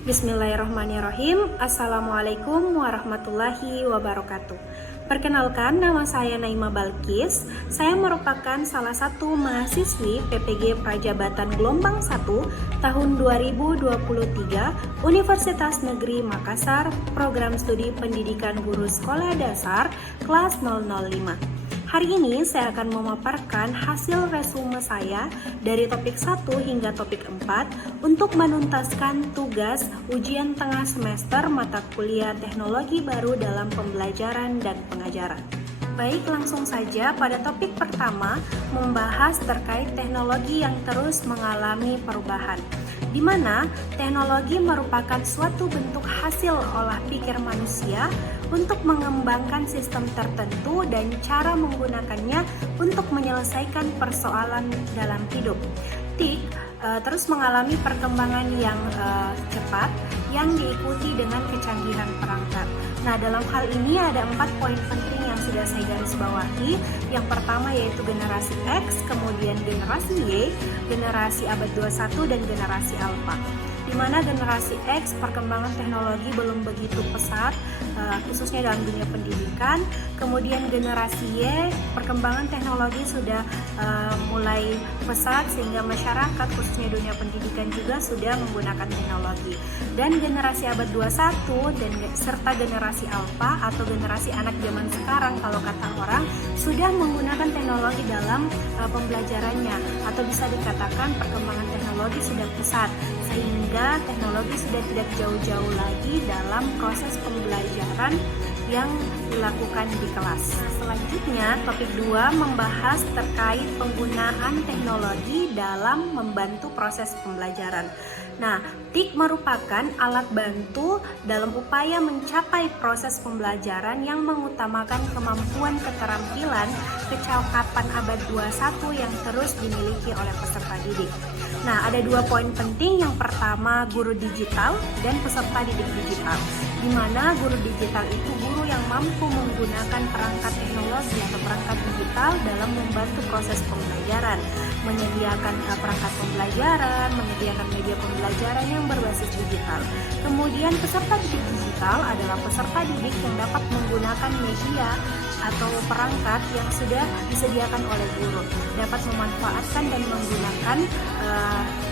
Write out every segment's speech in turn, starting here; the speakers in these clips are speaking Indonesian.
Bismillahirrahmanirrahim. Assalamualaikum warahmatullahi wabarakatuh. Perkenalkan, nama saya Naima Balkis. Saya merupakan salah satu mahasiswi PPG Prajabatan Gelombang 1 tahun 2023 Universitas Negeri Makassar, Program Studi Pendidikan Guru Sekolah Dasar kelas 005. Hari ini saya akan memaparkan hasil resume saya dari topik 1 hingga topik 4 untuk menuntaskan tugas ujian tengah semester mata kuliah teknologi baru dalam pembelajaran dan pengajaran. Baik, langsung saja pada topik pertama membahas terkait teknologi yang terus mengalami perubahan, di mana teknologi merupakan suatu bentuk hasil olah pikir manusia untuk mengembangkan sistem tertentu dan cara menggunakannya untuk menyelesaikan persoalan dalam hidup. TIK terus mengalami perkembangan yang cepat yang diikuti dengan kecanggihan perangkat. Nah, dalam hal ini ada 4 poin penting yang sudah saya garis bawahi. Yang pertama yaitu generasi X, kemudian generasi Y, generasi abad 21, dan generasi Alpha. Di mana generasi X perkembangan teknologi belum begitu pesat, khususnya dalam dunia pendidikan. Kemudian generasi Y perkembangan teknologi sudah mulai pesat sehingga masyarakat khususnya dunia pendidikan juga sudah menggunakan teknologi. Dan generasi abad 21 dan serta generasi Alpha atau generasi anak zaman sekarang kalau kata orang sudah menggunakan teknologi dalam pembelajarannya, atau bisa dikatakan perkembangan teknologi sudah pesat sehingga teknologi sudah tidak jauh-jauh lagi dalam proses pembelajaran yang dilakukan di kelas. Selanjutnya, topik 2 membahas terkait penggunaan teknologi dalam membantu proses pembelajaran. Nah, TIK merupakan alat bantu dalam upaya mencapai proses pembelajaran yang mengutamakan kemampuan keterampilan kecakapan abad 21 yang terus dimiliki oleh peserta didik. Nah, ada 2 poin penting. Yang pertama, guru digital dan peserta didik digital. Di mana guru digital itu guru yang mampu menggunakan perangkat teknologi atau perangkat digital dalam membantu proses pembelajaran, menyediakan perangkat pembelajaran, menyediakan media pembelajaran yang berbasis digital. Kemudian peserta didik digital adalah peserta didik yang dapat menggunakan media atau perangkat yang sudah disediakan oleh guru, dapat memanfaatkan dan menggunakan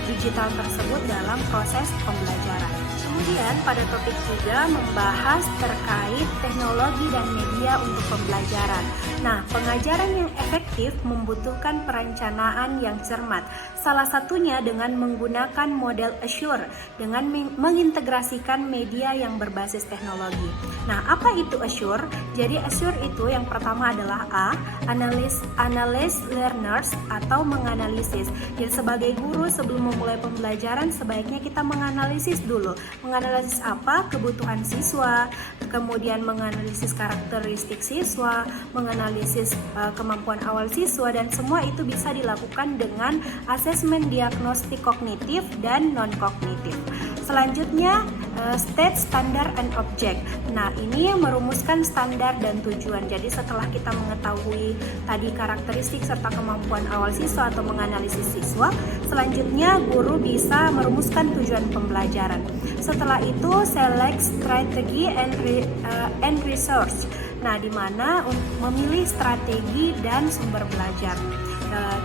digital tersebut dalam proses pembelajaran. Kemudian pada topik 3 membahas terkait teknologi dan media untuk pembelajaran. Nah, pengajaran yang efektif membutuhkan perencanaan yang cermat. Salah satunya dengan menggunakan model Azure dengan mengintegrasikan media yang berbasis teknologi. Nah, apa itu Azure? Jadi Azure itu yang pertama adalah A, analyze learners atau menganalisis. Jadi sebagai guru sebelum memulai pembelajaran sebaiknya kita menganalisis dulu. Menganalisis apa? Kebutuhan siswa, kemudian menganalisis karakteristik siswa, menganalisis kemampuan awal siswa, dan semua itu bisa dilakukan dengan asesmen diagnostik kognitif dan non-kognitif. Selanjutnya, state, standard, and object. Nah, ini merumuskan standar dan tujuan. Jadi setelah kita mengetahui tadi karakteristik serta kemampuan awal siswa atau menganalisis siswa, selanjutnya guru bisa merumuskan tujuan pembelajaran. Setelah itu, select strategi and resource. Nah, di mana memilih strategi dan sumber belajar.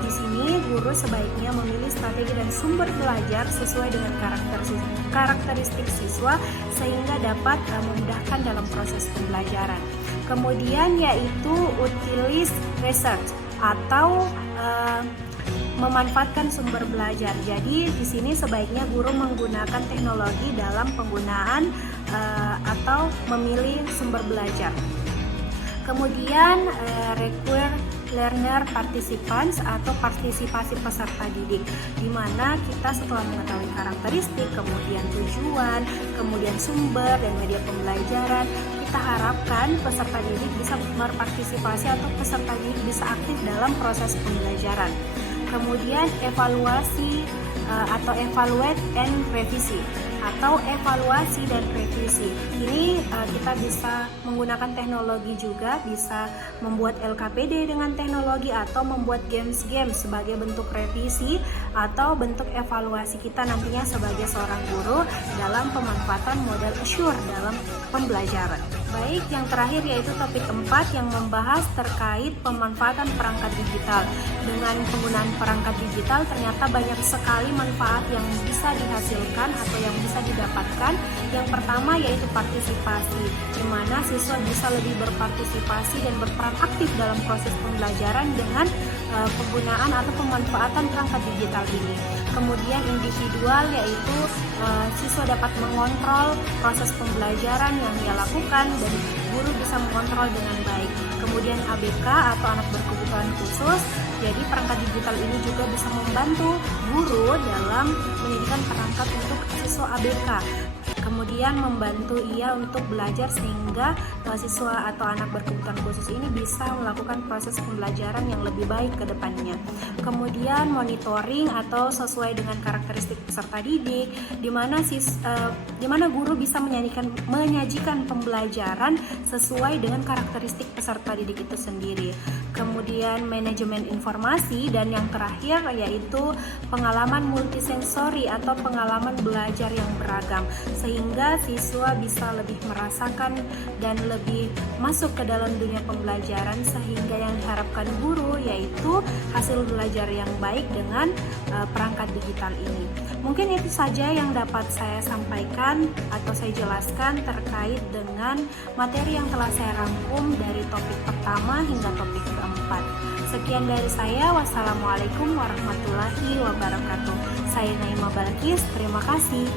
Di sini guru sebaiknya memilih strategi dan sumber belajar sesuai dengan karakteristik siswa sehingga dapat memudahkan dalam proses pembelajaran. Kemudian yaitu utilize research atau memanfaatkan sumber belajar. Jadi di sini sebaiknya guru menggunakan teknologi dalam penggunaan atau memilih sumber belajar. Kemudian require learner participants atau partisipasi peserta didik, di mana kita setelah mengetahui karakteristik, kemudian tujuan, kemudian sumber dan media pembelajaran, kita harapkan peserta didik bisa berpartisipasi atau peserta didik bisa aktif dalam proses pembelajaran. Kemudian evaluasi atau evaluate and revisi. atau evaluasi dan revisi. Ini kita bisa menggunakan teknologi juga, bisa membuat LKPD dengan teknologi atau membuat games-games sebagai bentuk revisi atau bentuk evaluasi kita nantinya sebagai seorang guru dalam pemanfaatan model Azure dalam pembelajaran. Baik, yang terakhir yaitu topik 4 yang membahas terkait pemanfaatan perangkat digital. Dengan penggunaan perangkat digital ternyata banyak sekali manfaat yang bisa dihasilkan atau yang bisa didapatkan. Yang pertama yaitu partisipasi, di mana siswa bisa lebih berpartisipasi dan berperan aktif dalam proses pembelajaran dengan penggunaan atau pemanfaatan perangkat digital ini. Kemudian individual yaitu siswa dapat mengontrol proses pembelajaran yang dia lakukan dan guru bisa mengontrol dengan baik. Kemudian ABK atau anak berkebutuhan khusus, jadi perangkat digital ini juga bisa membantu guru dalam menyediakan perangkat untuk siswa ABK. Kemudian membantu ia untuk belajar sehingga siswa atau anak berkebutuhan khusus ini bisa melakukan proses pembelajaran yang lebih baik ke depannya. Kemudian monitoring atau sesuai dengan karakteristik peserta didik, di mana guru bisa menyajikan pembelajaran sesuai dengan karakteristik peserta didik itu sendiri. Kemudian manajemen informasi, dan yang terakhir yaitu pengalaman multisensori atau pengalaman belajar yang beragam, sehingga siswa bisa lebih merasakan dan lebih masuk ke dalam dunia pembelajaran, sehingga yang diharapkan guru yaitu hasil belajar yang baik dengan perangkat digital ini. Mungkin itu saja yang dapat saya sampaikan atau saya jelaskan terkait dengan materi yang telah saya rangkum dari topik pertama hingga topik keempat. Sekian dari saya. Wassalamualaikum warahmatullahi wabarakatuh. Saya Naima Balkis, terima kasih.